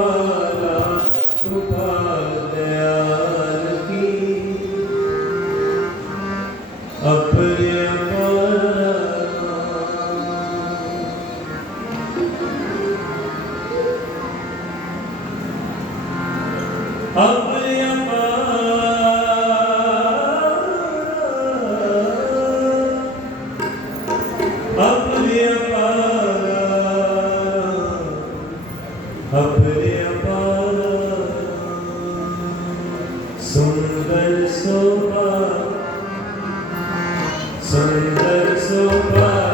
Oh. Sunday so bright.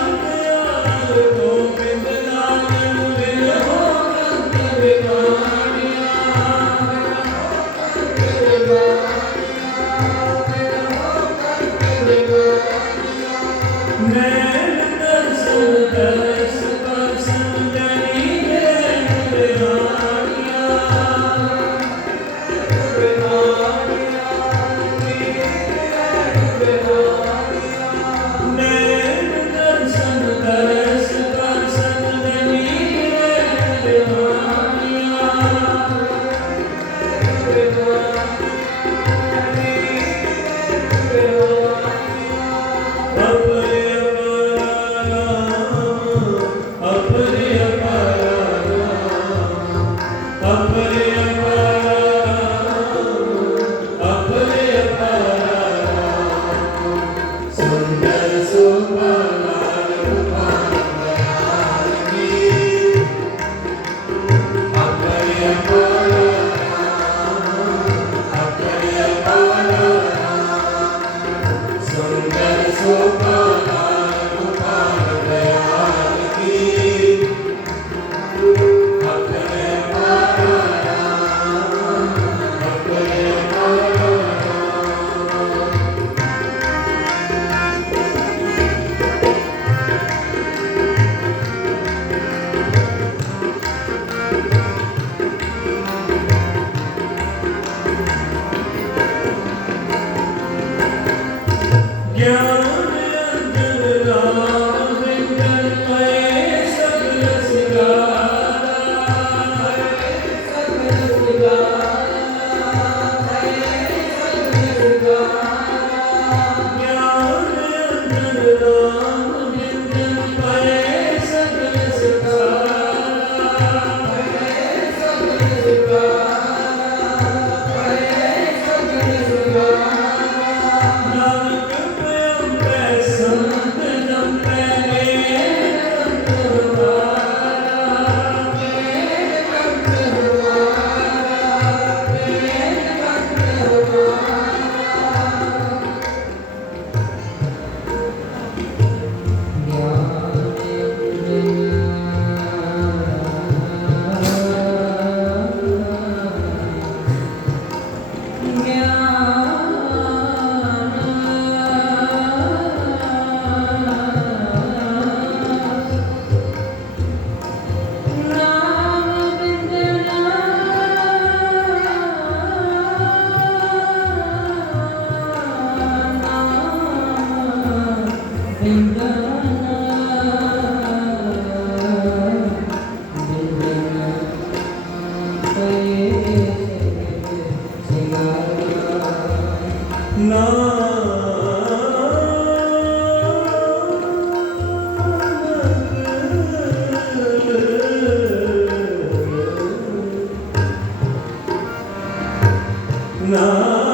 No.